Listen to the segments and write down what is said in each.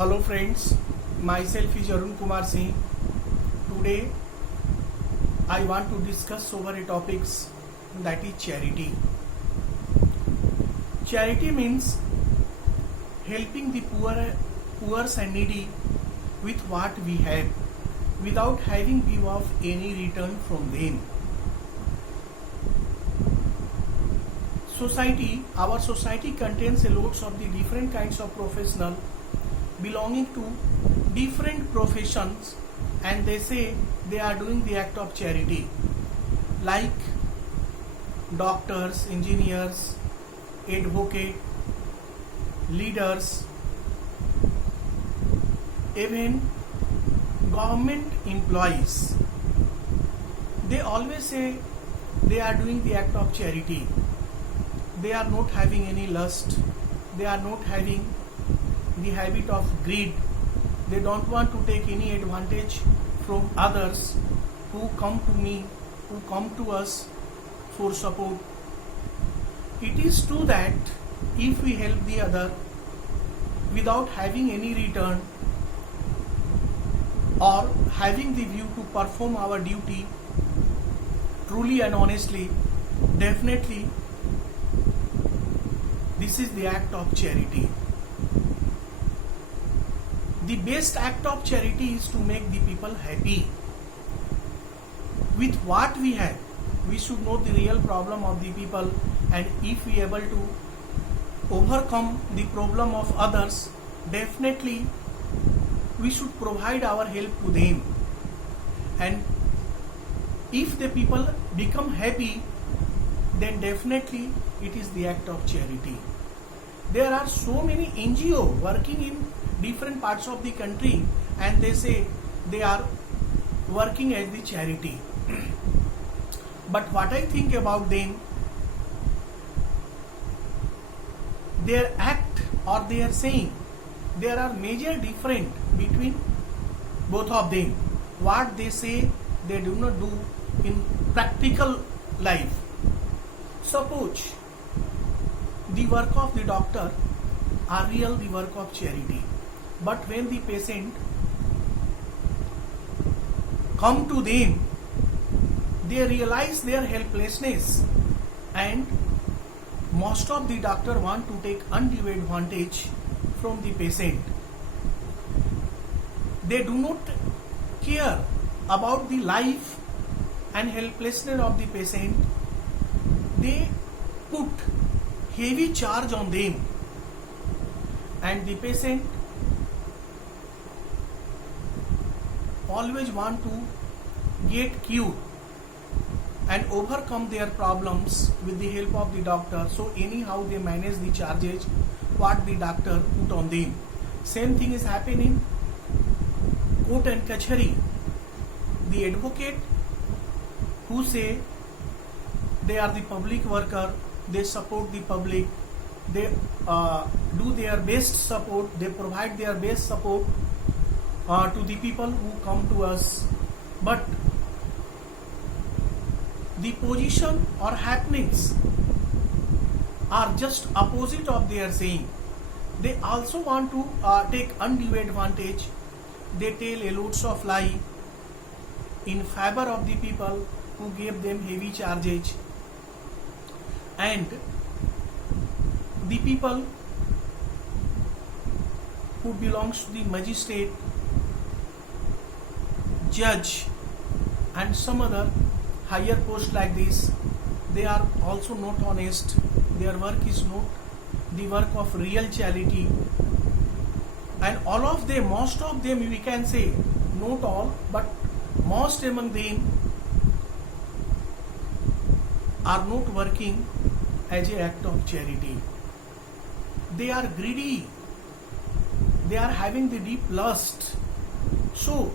Hello friends, myself is Arun Kumar Singh. Today I want to discuss over a topics that is charity. Charity means helping the poor and needy with what we have without having view of any return from them. Our society contains a lots of the different kinds of professional belonging to different professions, and they say they are doing the act of charity, like doctors, engineers, advocate, leaders, even government employees. They always say they are doing the act of charity. They are not having any lust. They are not having the habit of greed. They don't want to take any advantage from others who come to us for support. It is true that if we help the other without having any return or having the view to perform our duty truly and honestly, definitely this is the act of charity. The best act of charity is to make the people happy with what we have. We should know the real problem of the people, and if we are able to overcome the problem of others, definitely we should provide our help to them. And if the people become happy, then definitely it is the act of charity. There are so many NGO working in different parts of the country, and they say they are working as the charity. But what I think about them, their act or their saying, there are major difference between both of them. What they say, they do not do in practical life. Suppose the work of the doctor are real the work of charity, but when the patient come to them, they realize their helplessness, and most of the doctor want to take undue advantage from the patient. They do not care about the life and helplessness of the patient. They put heavy charge on them, and the patient always want to get cured and overcome their problems with the help of the doctor. So anyhow they manage the charges what the doctor put on them. Same thing is happening court and kachari. The advocate who say they are the public worker, they support the public, they do their best support, they provide their best support to the people who come to us. But the position or happenings are just opposite of their saying. They also want to take undue advantage. They tell a lots of lie in favor of the people who gave them heavy charges, and the people who belongs to the magistrate, judge, and some other higher post like this, they are also not honest. Their work is not the work of real charity, and all of them, most of them, we can say, not all, but most among them are not working as an act of charity. They are greedy. They are having the deep lust. So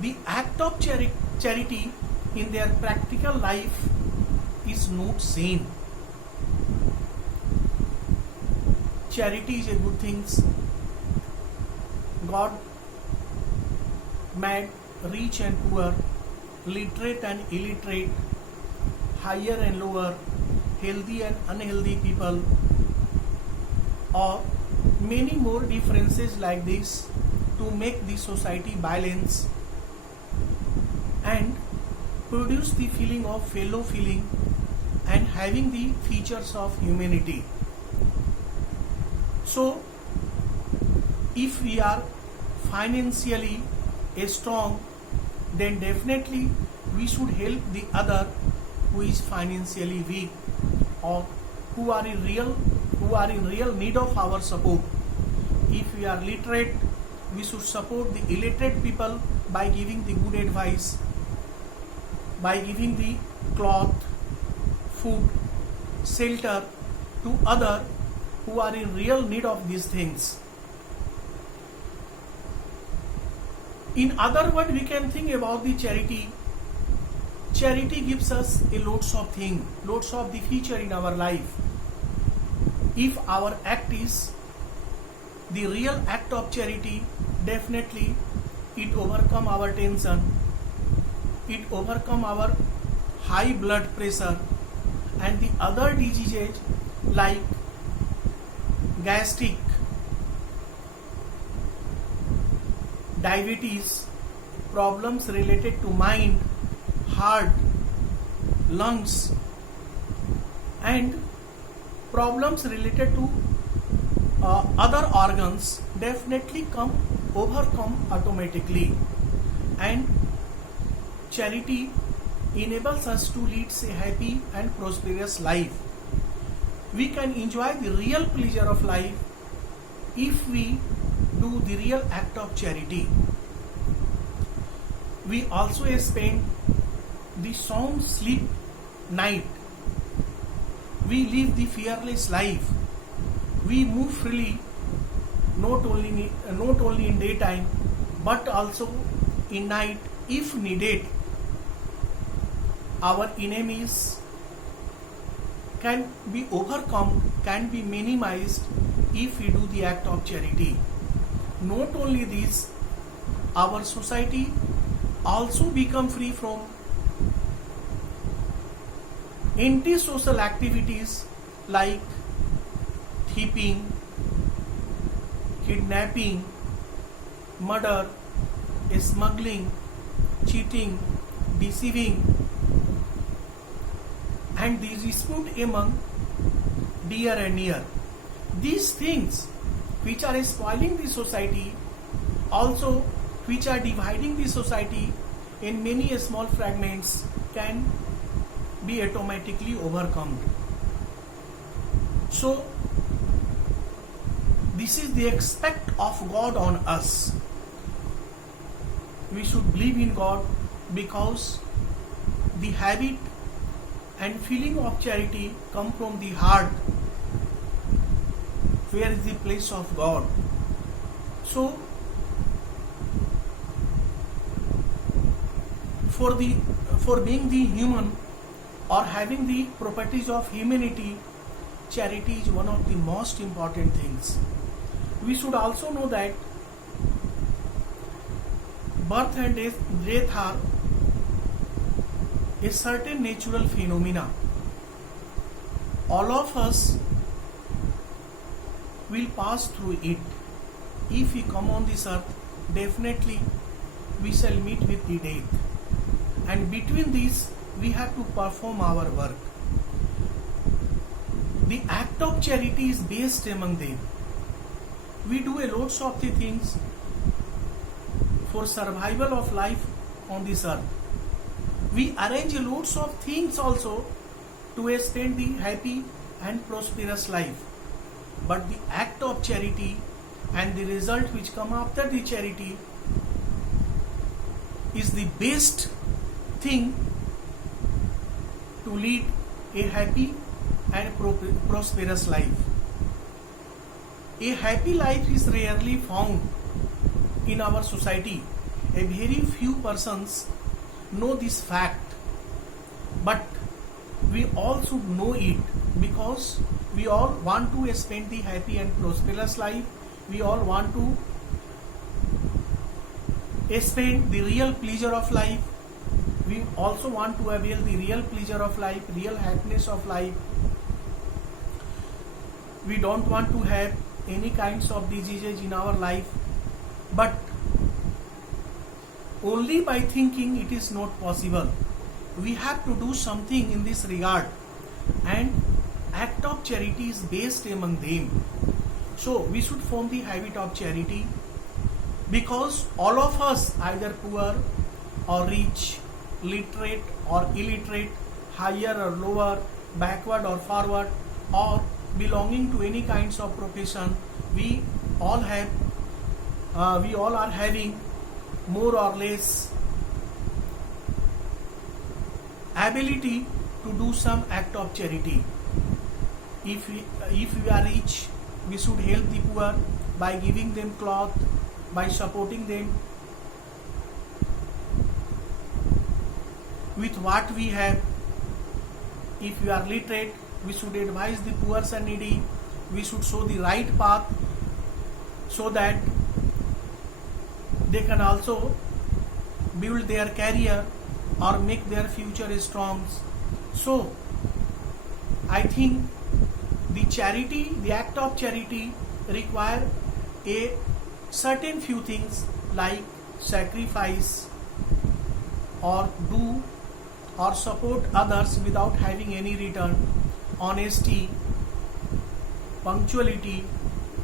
the act of charity in their practical life is not same. Charity is a good thing. God made rich and poor, literate and illiterate, higher and lower, healthy and unhealthy people, or many more differences like this to make the society balance and produce the feeling of fellow feeling and having the features of humanity. So if we are financially strong, then definitely we should help the other who is financially weak or who are in real need of our support. If we are literate, we should support the illiterate people by giving the good advice, by giving the cloth, food, shelter to other who are in real need of these things. In other words, we can think about the charity. Charity gives us a lots of things, lots of the future in our life. If our act is the real act of charity, definitely it overcome our tension, it overcome our high blood pressure and the other diseases like gastric, diabetes, problems related to mind, heart, lungs, and problems related to other organs definitely overcome automatically. And charity enables us to lead a happy and prosperous life. We can enjoy the real pleasure of life if we do the real act of charity. We also spend the sound sleep night. We live the fearless life. We move freely, not only in daytime, but also in night if needed. Our enemies can be overcome, can be minimized if we do the act of charity. Not only this, our society also become free from antisocial activities like thieving, kidnapping, murder, smuggling, cheating, deceiving, and the dispute among dear and near. These things which are spoiling the society, also which are dividing the society in many small fragments, can be automatically overcome. So this is the expect of God on us. We should believe in God because the habit and feeling of charity come from the heart, where is the place of God. So for being the human or having the properties of humanity, charity is one of the most important things. We should also know that birth and death are a certain natural phenomena. All of us will pass through it. If we come on this earth, definitely we shall meet with the death. And between these, we have to perform our work. The act of charity is based among them. We do a lots of the things for survival of life on this earth. We arrange a lots of things also to spend the happy and prosperous life. But the act of charity and the result which come after the charity is the best thing to lead a happy and prosperous life. A happy life is rarely found in our society. A very few persons know this fact, but we all should know it because we all want to spend the happy and prosperous life. We all want to spend the real pleasure of life. We also want to avail the real pleasure of life, real happiness of life. We don't want to have any kinds of diseases in our life, but only by thinking it is not possible. We have to do something in this regard, and act of charity is best among them. So we should form the habit of charity, because all of us, either poor or rich, literate or illiterate, higher or lower, backward or forward, or belonging to any kinds of profession, we all are having more or less ability to do some act of charity. If we are rich, we should help the poor by giving them cloth, by supporting them with what we have. If we are literate, we should advise the poor and needy. We should show the right path so that they can also build their career or make their future strong. So I think the act of charity require a certain few things like sacrifice, or do or support others without having any return, honesty, punctuality,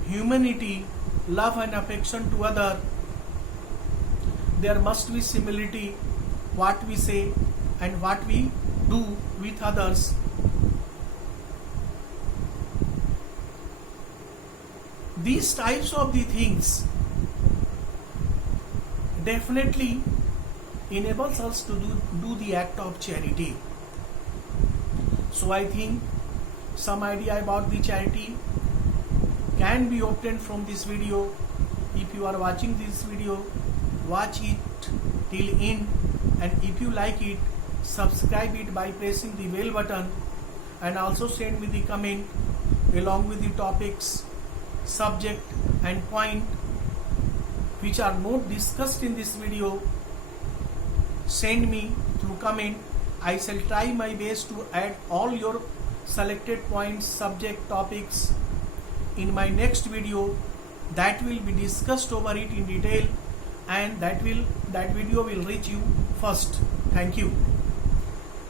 humanity, love and affection to other. There must be similarity what we say and what we do with others. These types of the things definitely enables us to do the act of charity. So I think some idea about the charity can be obtained from this video. If you are watching this video, watch it till end, and if you like it, subscribe it by pressing the bell button, and also send me the comment along with the topics, subject and point which are not discussed in this video. Send me through comment. I shall try my best to add all your selected points, subject, topics in my next video. That will be discussed over it in detail, and that video will reach you first. Thank you.